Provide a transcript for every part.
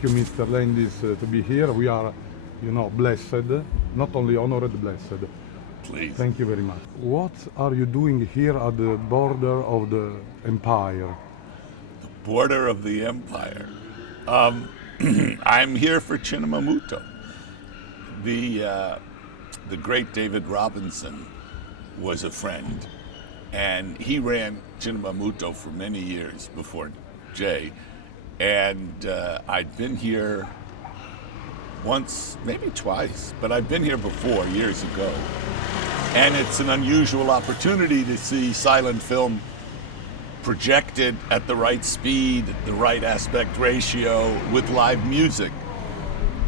Thank you, Mr. Landis, to be here. We are, blessed, not only honored, blessed. Please. Thank you very much. What are you doing here at the border of the empire? The border of the empire. I'm here for Cinema Muto. The great David Robinson was a friend, and he ran Cinema Muto for many years before Jay. And I'd been here once, maybe twice, but I've been here before, years ago. And it's an unusual opportunity to see silent film projected at the right speed, the right aspect ratio, with live music.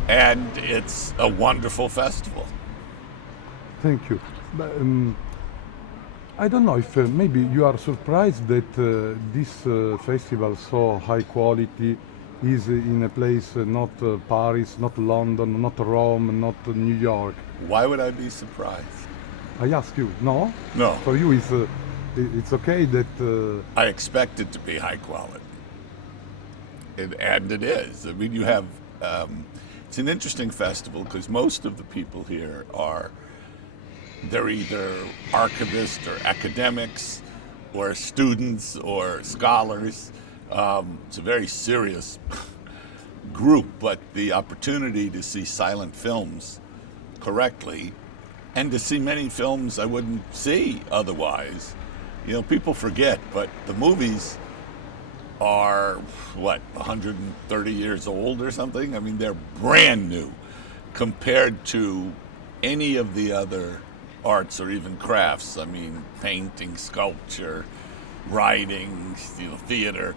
And it's a wonderful festival. Thank you. But, I don't know if maybe you are surprised that this festival, so high quality, is in a place not Paris, not London, not Rome, not New York. Why would I be surprised? I ask you, no? No. For you, it's okay that... I expect it to be high quality. And it is. I mean, you have... it's an interesting festival because most of the people here they're either archivists or academics or students or scholars. It's a very serious group, but the opportunity to see silent films correctly and to see many films I wouldn't see otherwise. People forget, but the movies are, 130 years old or something? I mean, they're brand new compared to any of the other arts or even crafts. I mean, painting, sculpture, writing, theater.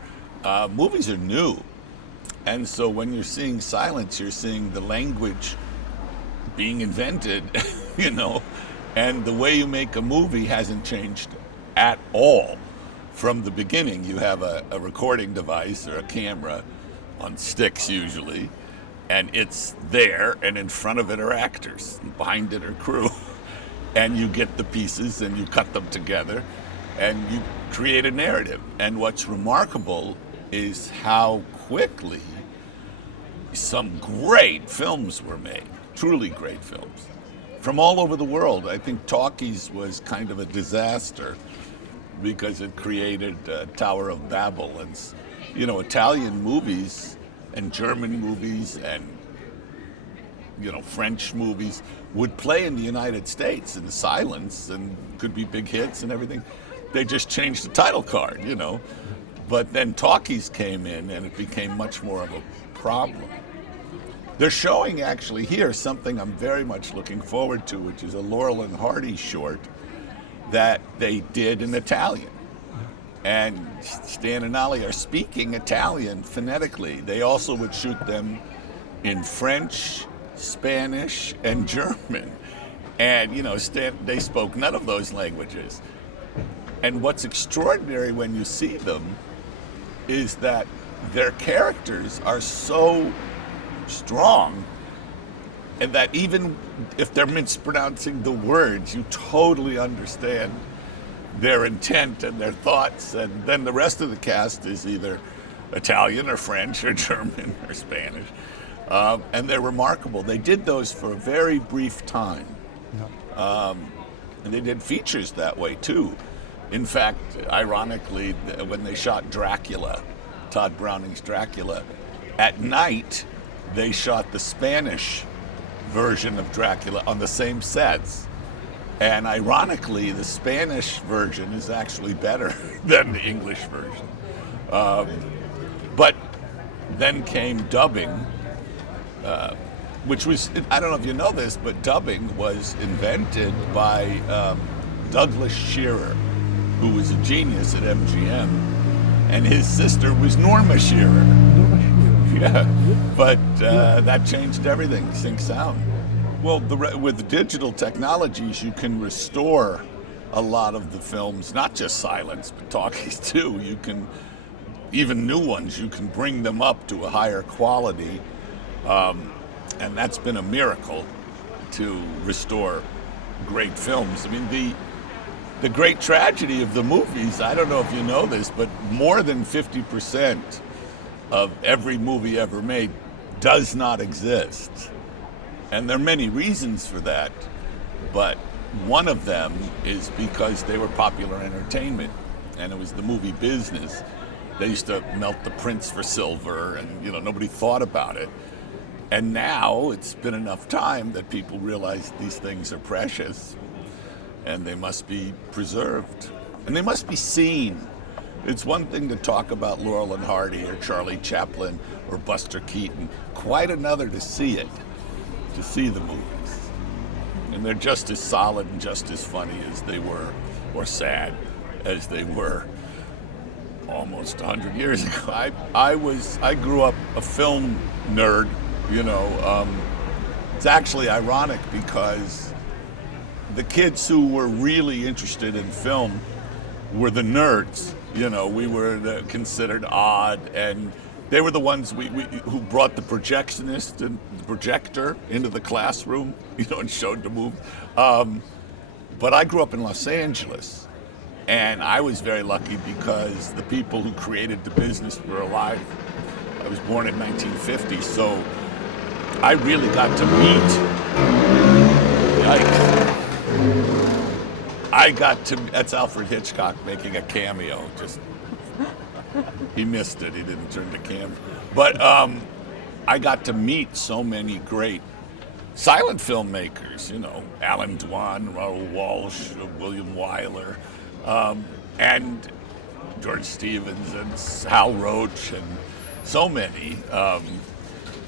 Movies are new. And so when you're seeing silence, you're seeing the language being invented, and the way you make a movie hasn't changed at all from the beginning. You have a recording device or a camera on sticks usually, and it's there, and in front of it are actors, and behind it are crew. And you get the pieces and you cut them together and you create a narrative. And what's remarkable is how quickly some great films were made, truly great films, from all over the world. I think Talkies was kind of a disaster because it created Tower of Babel. And, Italian movies and German movies and French movies would play in the United States in silence and could be big hits and everything. They just changed the title card, But then talkies came in and it became much more of a problem. They're showing actually here something I'm very much looking forward to, which is a Laurel and Hardy short that they did in Italian. And Stan and Ollie are speaking Italian phonetically. They also would shoot them in French, Spanish, and German. And, they spoke none of those languages. And what's extraordinary when you see them is that their characters are so strong, and that even if they're mispronouncing the words, you totally understand their intent and their thoughts. And then the rest of the cast is either Italian or French or German or Spanish. And they're remarkable. They did those for a very brief time. And they did features that way too. In fact, ironically, when they shot Dracula, Todd Browning's Dracula, at night they shot the Spanish version of Dracula on the same sets. And ironically, the Spanish version is actually better than the English version. But then came dubbing, which was, I don't know if you know this, but dubbing was invented by Douglas Shearer, who was a genius at MGM, and his sister was Norma Shearer. Yeah, but that changed everything, sync sound. Well, with digital technologies, you can restore a lot of the films, not just silence, but talkies too. You can, even new ones, you can bring them up to a higher quality. And that's been a miracle to restore great films. I mean, the great tragedy of the movies, I don't know if you know this, but more than 50% of every movie ever made does not exist. And there are many reasons for that, but one of them is because they were popular entertainment, and it was the movie business. They used to melt the prints for silver, and nobody thought about it. And now it's been enough time that people realize these things are precious, and they must be preserved, and they must be seen. It's one thing to talk about Laurel and Hardy or Charlie Chaplin or Buster Keaton, quite another to see it, to see the movies. And they're just as solid and just as funny as they were, or sad as they were almost 100 years ago. I grew up a film nerd, It's actually ironic because the kids who were really interested in film were the nerds. We were considered odd, and they were the ones who brought the projectionist and the projector into the classroom, and showed the movie. But I grew up in Los Angeles, and I was very lucky because the people who created the business were alive. I was born in 1950, so I really got to meet. Yikes. That's Alfred Hitchcock making a cameo. He missed it. He didn't turn the camera. But I got to meet so many great silent filmmakers, Alan Dwan, Raoul Walsh, William Wyler, and George Stevens and Hal Roach, and so many,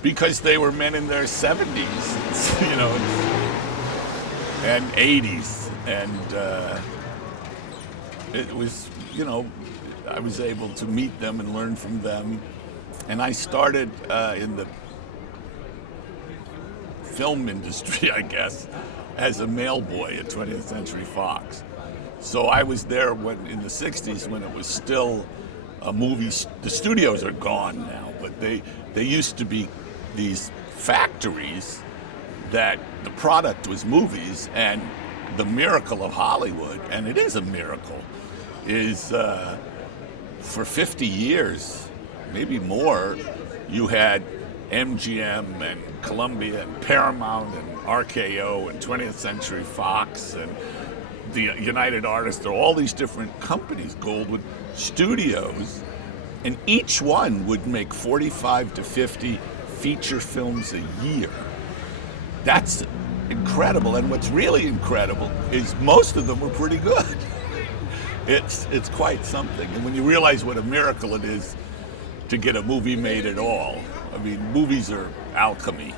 because they were men in their 70s, and 80s. And it was, I was able to meet them and learn from them. And I started in the film industry, I guess, as a mailboy at 20th Century Fox. So I was there in the 60s when it was still a movie. The studios are gone now, but they used to be these factories that the product was movies. And the miracle of Hollywood, and it is a miracle, is for 50 years, maybe more, you had MGM and Columbia and Paramount and RKO and 20th Century Fox and the United Artists. There were all these different companies, Goldwyn Studios, and each one would make 45 to 50 feature films a year. That's incredible, and what's really incredible is most of them were pretty good. It's quite something, and when you realize what a miracle it is to get a movie made at all, I mean, movies are alchemy.